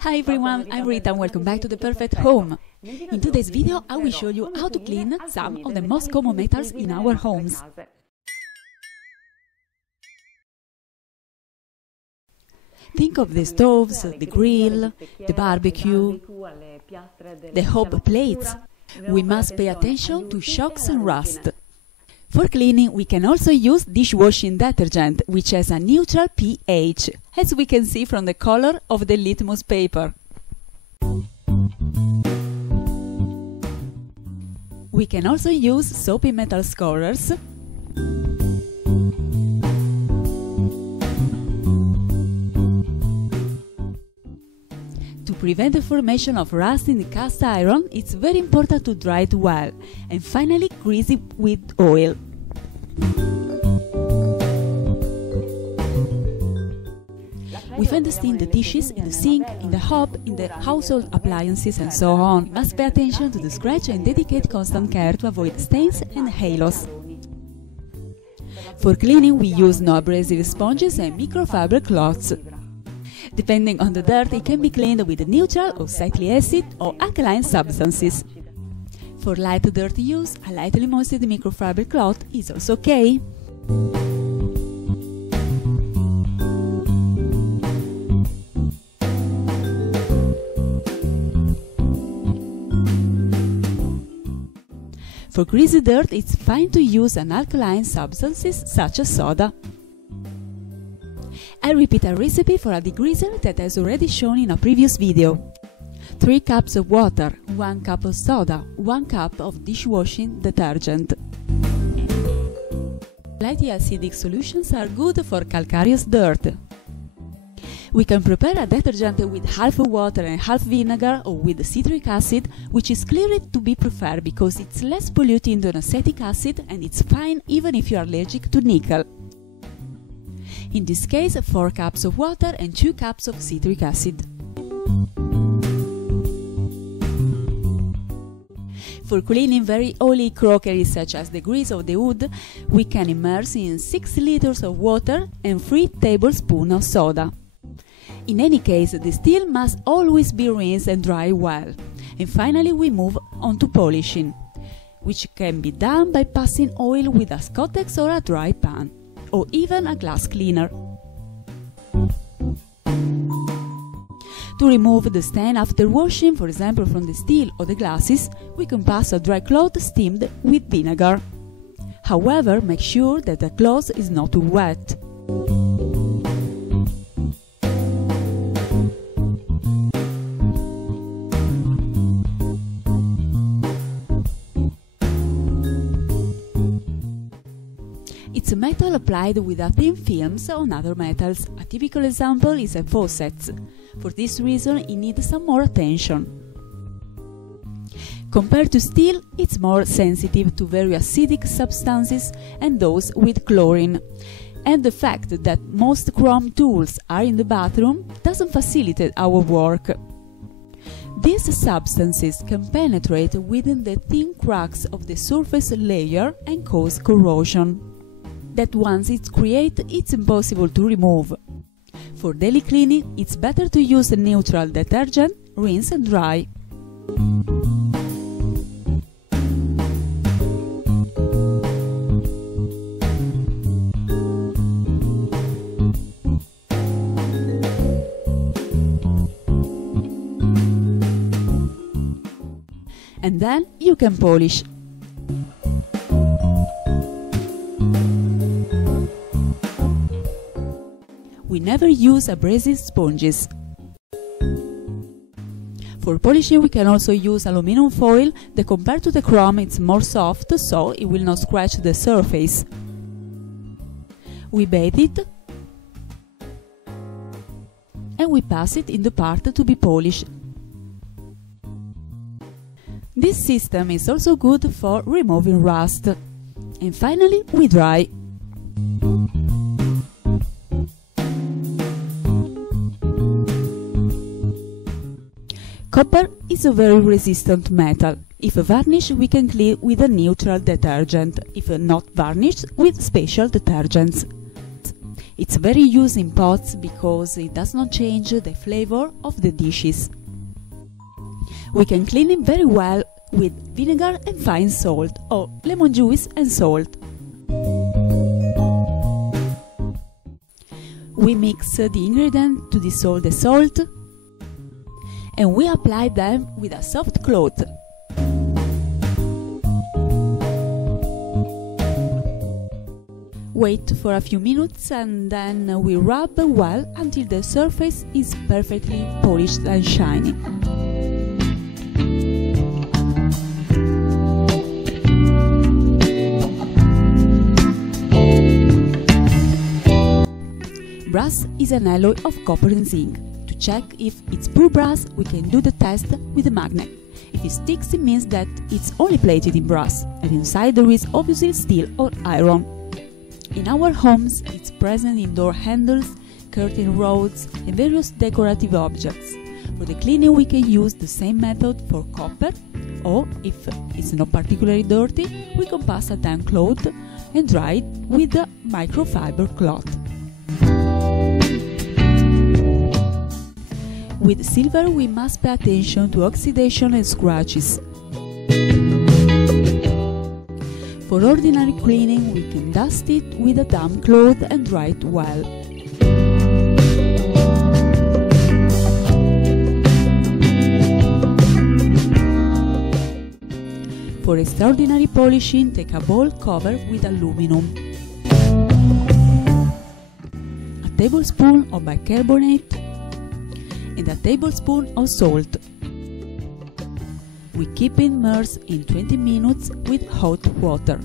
Hi everyone, I'm Rita and welcome back to The Perfect Home. In today's video I will show you how to clean some of the most common metals in our homes. Think of the stoves, the grill, the barbecue, the hob plates. We must pay attention to shocks and rust. For cleaning, we can also use dishwashing detergent, which has a neutral pH, as we can see from the color of the litmus paper. We can also use soapy metal scourers, to prevent the formation of rust in the cast iron. It's very important to dry it well, and finally grease it with oil. We find stain in the dishes, in the sink, in the hob, in the household appliances and so on. Must pay attention to the scratch and dedicate constant care to avoid stains and halos. For cleaning we use no-abrasive sponges and microfiber cloths. Depending on the dirt, it can be cleaned with neutral or cyclic acid or alkaline substances. For light dirt use, a lightly moistened microfiber cloth is also okay. For greasy dirt, it's fine to use an alkaline substances such as soda. I repeat a recipe for a degreaser that I has already shown in a previous video. 3 cups of water, 1 cup of soda, 1 cup of dishwashing detergent. Lightly acidic solutions are good for calcareous dirt. We can prepare a detergent with half water and half vinegar or with citric acid, which is clearly to be preferred because it's less polluting than acetic acid and it's fine even if you are allergic to nickel. In this case, 4 cups of water and 2 cups of citric acid. For cleaning very oily crockery such as the grease of the wood, we can immerse in 6 liters of water and 3 tablespoons of soda. In any case, the steel must always be rinsed and dry well. And finally we move on to polishing, which can be done by passing oil with a Scottex or a dry pan, or even a glass cleaner. To remove the stain after washing, for example from the steel or the glasses, we can pass a dry cloth steamed with vinegar. However, make sure that the cloth is not too wet. It's a metal applied with a thin films on other metals. A typical example is a faucet. For this reason it needs some more attention. Compared to steel, it's more sensitive to very acidic substances and those with chlorine. And the fact that most chrome tools are in the bathroom doesn't facilitate our work. These substances can penetrate within the thin cracks of the surface layer and cause corrosion that once it's created, it's impossible to remove. For daily cleaning, it's better to use a neutral detergent, rinse and dry. And then you can polish. We never use abrasive sponges. For polishing we can also use aluminum foil that compared to the chrome it's more soft, so it will not scratch the surface. We bathe it and we pass it in the part to be polished. This system is also good for removing rust. And finally we dry. Copper is a very resistant metal. If varnished, we can clean with a neutral detergent, if not varnished, with special detergents. It's very used in pots because it does not change the flavor of the dishes. We can clean it very well with vinegar and fine salt, or lemon juice and salt. We mix the ingredients to dissolve the salt, and we apply them with a soft cloth. Wait for a few minutes and then we rub well until the surface is perfectly polished and shiny. Brass is an alloy of copper and zinc. To check if it's pure brass, we can do the test with a magnet. If it sticks, it means that it's only plated in brass, and inside there is obviously steel or iron. In our homes, it's present in door handles, curtain rods, and various decorative objects. For the cleaning, we can use the same method for copper, or if it's not particularly dirty, we can pass a damp cloth and dry it with a microfiber cloth. With silver, we must pay attention to oxidation and scratches. For ordinary cleaning, we can dust it with a damp cloth and dry it well. For extraordinary polishing, take a bowl covered with aluminum, a tablespoon of bicarbonate, and a tablespoon of salt. We keep it immersed in 20 minutes with hot water.